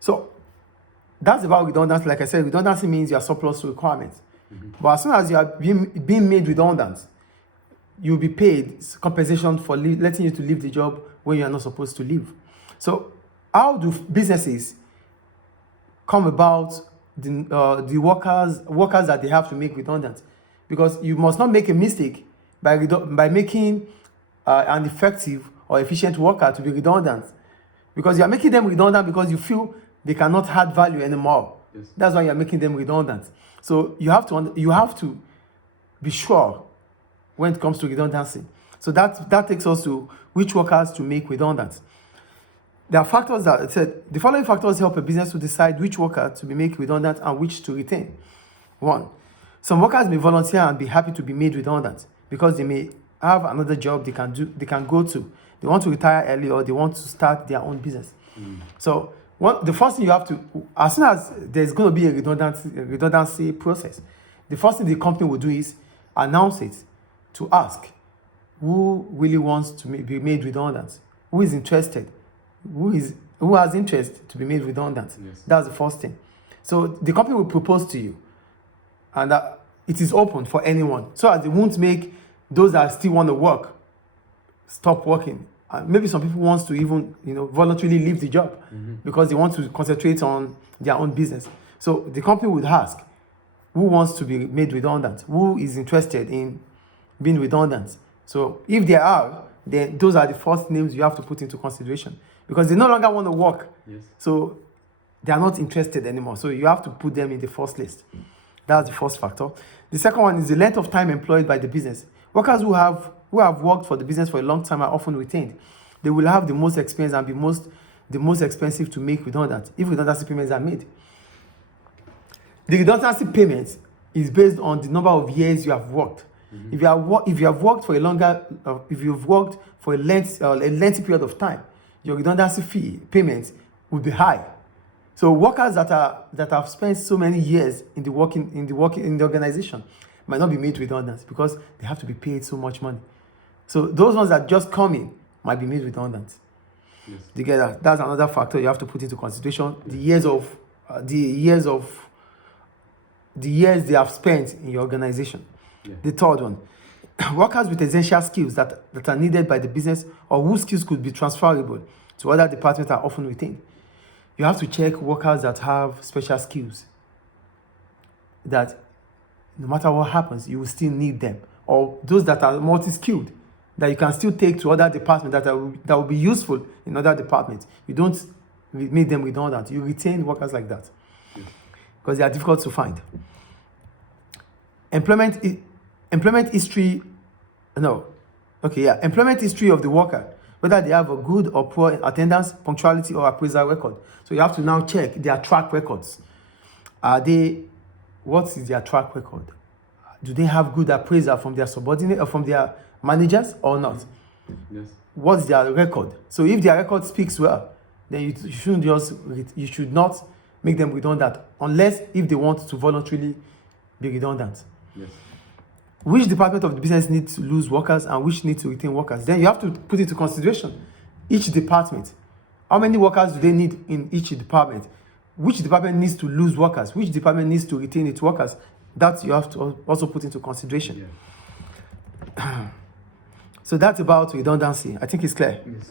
So that's about redundancy. Like I said, redundancy means you are surplus to requirements. But as soon as you are being made redundant, you'll be paid compensation for letting you to leave the job when you are not supposed to leave. So how do businesses come about the workers that they have to make redundant? Because you must not make a mistake by making an effective or efficient worker to be redundant, because you are making them redundant because you feel they cannot add value anymore. Yes. That's why you are making them redundant. So you have to be sure when it comes to redundancy. So that takes us to which workers to make redundant. There are factors that said the following factors help a business to decide which worker to be made redundant and which to retain. 1, some workers may volunteer and be happy to be made redundant because they may have another job they can go to. They want to retire early, or they want to start their own business. So the first thing you have to, as soon as there's going to be a redundancy process, the first thing the company will do is announce it to ask who really wants to be made redundant, who is interested, who has interest to be made redundant. Yes. That's the first thing. So the company will propose to you, and it is open for anyone, so as they won't make those that still want to work stop working. Maybe some people want to even voluntarily leave the job because they want to concentrate on their own business. So the company would ask who wants to be made redundant, who is interested in being redundant. So if there are, then those are the first names you have to put into consideration, because they no longer want to work. Yes. So they are not interested anymore. So you have to put them in the first list. That's the first factor. The second one is the length of time employed by the business. Workers who have worked for the business for a long time are often retained. They will have the most experience and be the most expensive to make redundant if redundancy payments are made. The redundancy payment is based on the number of years you have worked. If you have worked for a lengthy period of time, your redundancy payment will be high. So workers that have spent so many years in the organization might not be made redundant because they have to be paid so much money. So those ones that just come in might be made redundant. Yes. Together, that's another factor you have to put into consideration. The years they have spent in your organization. Yeah. The third one, workers with essential skills that are needed by the business or whose skills could be transferable to other departments are often retained. You have to check workers that have special skills, that no matter what happens, you will still need them, or those that are multi-skilled, that you can still take to other departments that will be useful in other departments. You don't make them redundant. You retain workers like that because they are difficult to find. Employment history of the worker, whether they have a good or poor attendance, punctuality, or appraisal record. So you have to now check their track records. What is their track record? Do they have good appraisal from their subordinate or from their managers or not? Yes. What's their record? So if their record speaks well, then you should not make them redundant, unless if they want to voluntarily be redundant. Yes. Which department of the business needs to lose workers and which needs to retain workers? Then you have to put into consideration each department. How many workers do they need in each department? Which department needs to lose workers? Which department needs to retain its workers? That you have to also put into consideration. Yeah. So that's about redundancy. I think it's clear. Yes.